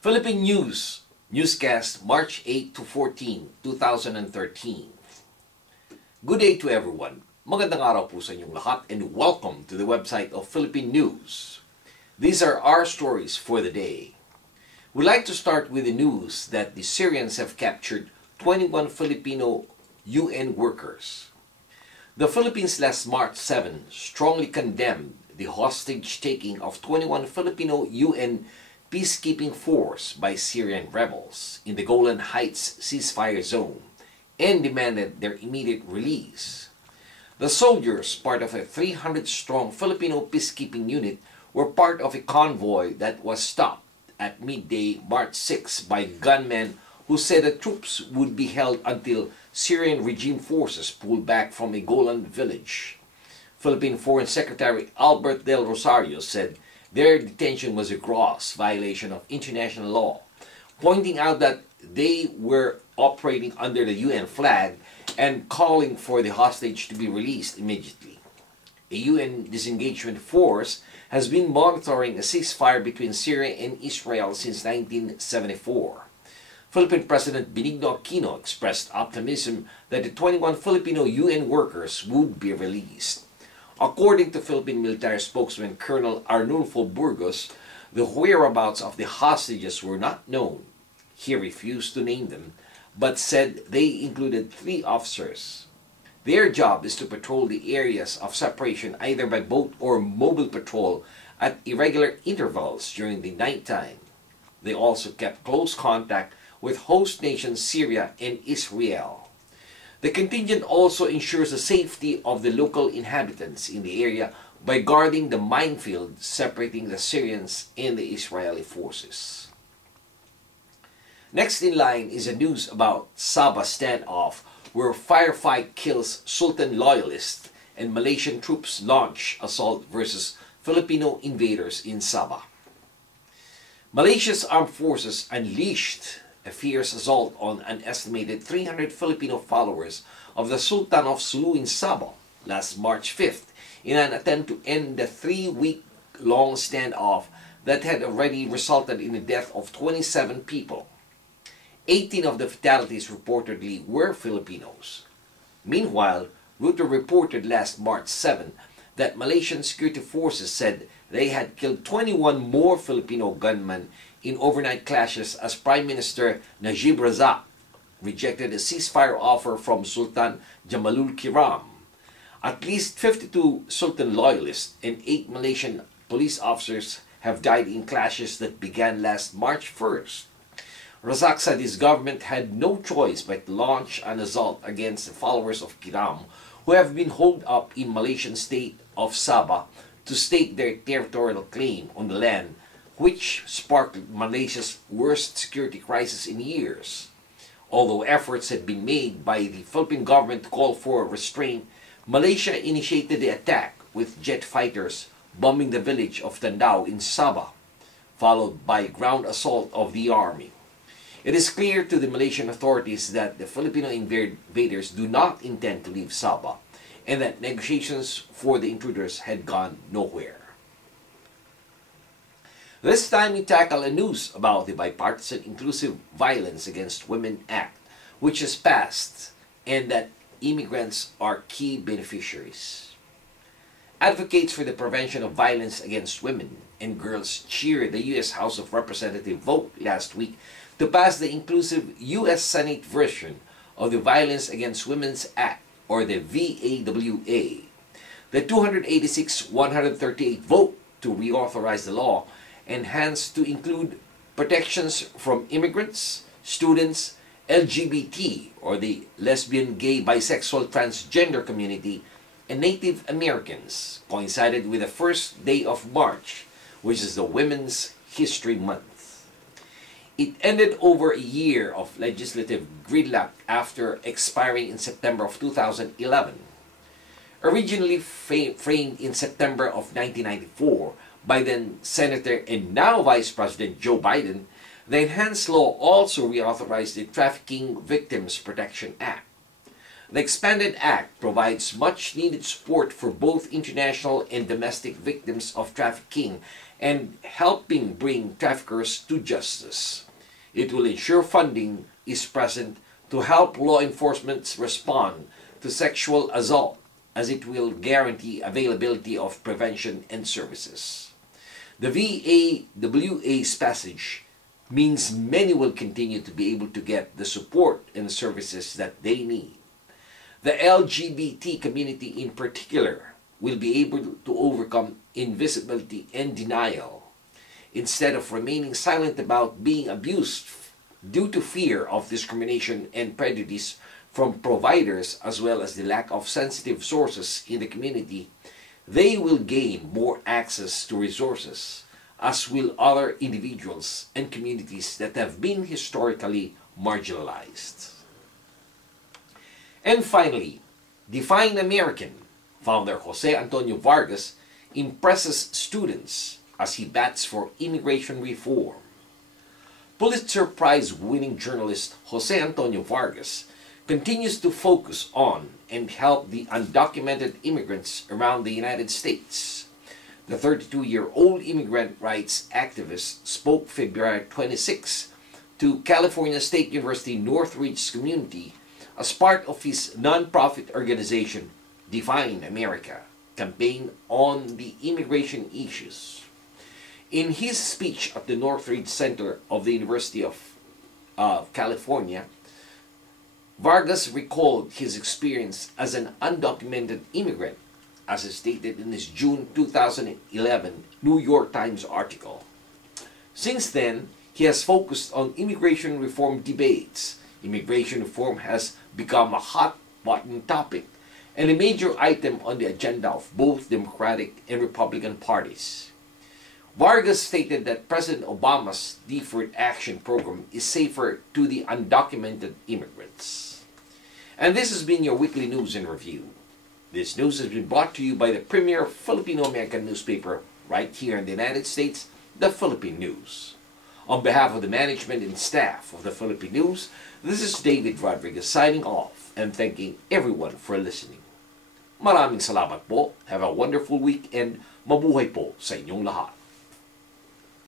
Philippine News, Newscast, March 8 to 14, 2013. Good day to everyone. Magandang araw po sa inyong lahat and welcome to the website of Philippine News. These are our stories for the day. We'd like to start with the news that the Syrians have captured 21 Filipino UN workers. The Philippines last March 7 strongly condemned the hostage-taking of 21 Filipino UN peacekeeping force by Syrian rebels in the Golan Heights ceasefire zone and demanded their immediate release. The soldiers, part of a 300-strong Filipino peacekeeping unit, were part of a convoy that was stopped at midday March 6 by gunmen who said the troops would be held until Syrian regime forces pulled back from a Golan village. Philippine Foreign Secretary Albert Del Rosario said their detention was a gross violation of international law, pointing out that they were operating under the UN flag and calling for the hostage to be released immediately. A UN disengagement force has been monitoring a ceasefire between Syria and Israel since 1974. Philippine President Benigno Aquino expressed optimism that the 21 Filipino UN workers would be released. According to Philippine military spokesman Colonel Arnulfo Burgos, the whereabouts of the hostages were not known. He refused to name them, but said they included 3 officers. Their job is to patrol the areas of separation either by boat or mobile patrol at irregular intervals during the nighttime. They also kept close contact with host nations Syria and Israel. The contingent also ensures the safety of the local inhabitants in the area by guarding the minefield separating the Syrians and the Israeli forces. Next in line is a news about Sabah standoff where firefight kills Sultan loyalists and Malaysian troops launch assault versus Filipino invaders in Sabah. Malaysia's armed forces unleashed a fierce assault on an estimated 300 Filipino followers of the Sultan of Sulu in Sabah last March 5th in an attempt to end the 3-week-long standoff that had already resulted in the death of 27 people. 18 of the fatalities reportedly were Filipinos. Meanwhile, Reuters reported last March 7 that Malaysian security forces said they had killed 21 more Filipino gunmen in overnight clashes as Prime Minister Najib Razak rejected a ceasefire offer from Sultan Jamalul Kiram. At least 52 Sultan loyalists and 8 Malaysian police officers have died in clashes that began last March 1st. Razak said his government had no choice but to launch an assault against the followers of Kiram who have been holed up in Malaysian state of Sabah to stake their territorial claim on the land, which sparked Malaysia's worst security crisis in years. Although efforts had been made by the Philippine government to call for restraint, Malaysia initiated the attack with jet fighters bombing the village of Tandao in Sabah, followed by ground assault of the army. It is clear to the Malaysian authorities that the Filipino invaders do not intend to leave Sabah and that negotiations for the intruders had gone nowhere. This time we tackle a news about the Bipartisan Inclusive Violence Against Women Act, which has passed, and that immigrants are key beneficiaries. Advocates for the prevention of violence against women and girls cheered the U.S. House of Representatives vote last week to pass the inclusive U.S. Senate version of the Violence Against Women's Act, or the VAWA. The 286-138 vote to reauthorize the law enhanced to include protections from immigrants, students, LGBT, or the lesbian, gay, bisexual, transgender community, and Native Americans, coincided with the first day of March, which is the Women's History Month. It ended over a year of legislative gridlock after expiring in September of 2011. Originally framed in September of 1994, by then Senator and now Vice President Joe Biden, the enhanced law also reauthorized the Trafficking Victims Protection Act. The expanded act provides much-needed support for both international and domestic victims of trafficking and helping bring traffickers to justice. It will ensure funding is present to help law enforcement respond to sexual assault, as it will guarantee availability of prevention and services. The VAWA's passage means many will continue to be able to get the support and services that they need. The LGBT community in particular will be able to overcome invisibility and denial instead of remaining silent about being abused due to fear of discrimination and prejudice from providers, as well as the lack of sensitive sources in the community. They will gain more access to resources, as will other individuals and communities that have been historically marginalized. And finally, Define American, founder Jose Antonio Vargas impresses students as he bats for immigration reform. Pulitzer Prize-winning journalist Jose Antonio Vargas continues to focus on and help the undocumented immigrants around the United States. The 32-year-old immigrant rights activist spoke February 26 to California State University Northridge community as part of his nonprofit organization, Define America, campaign on the immigration issues. In his speech at the Northridge Center of the University of California, Vargas recalled his experience as an undocumented immigrant, as stated in his June 2011 New York Times article. Since then, he has focused on immigration reform debates. Immigration reform has become a hot-button topic and a major item on the agenda of both Democratic and Republican parties. Vargas stated that President Obama's Deferred Action Program is safer to the undocumented immigrants. And this has been your weekly news and review. This news has been brought to you by the premier Filipino-American newspaper right here in the United States, the Philippine News. On behalf of the management and staff of the Philippine News, this is David Rodriguez signing off and thanking everyone for listening. Maraming salamat po. Have a wonderful week and mabuhay po sa inyong lahat.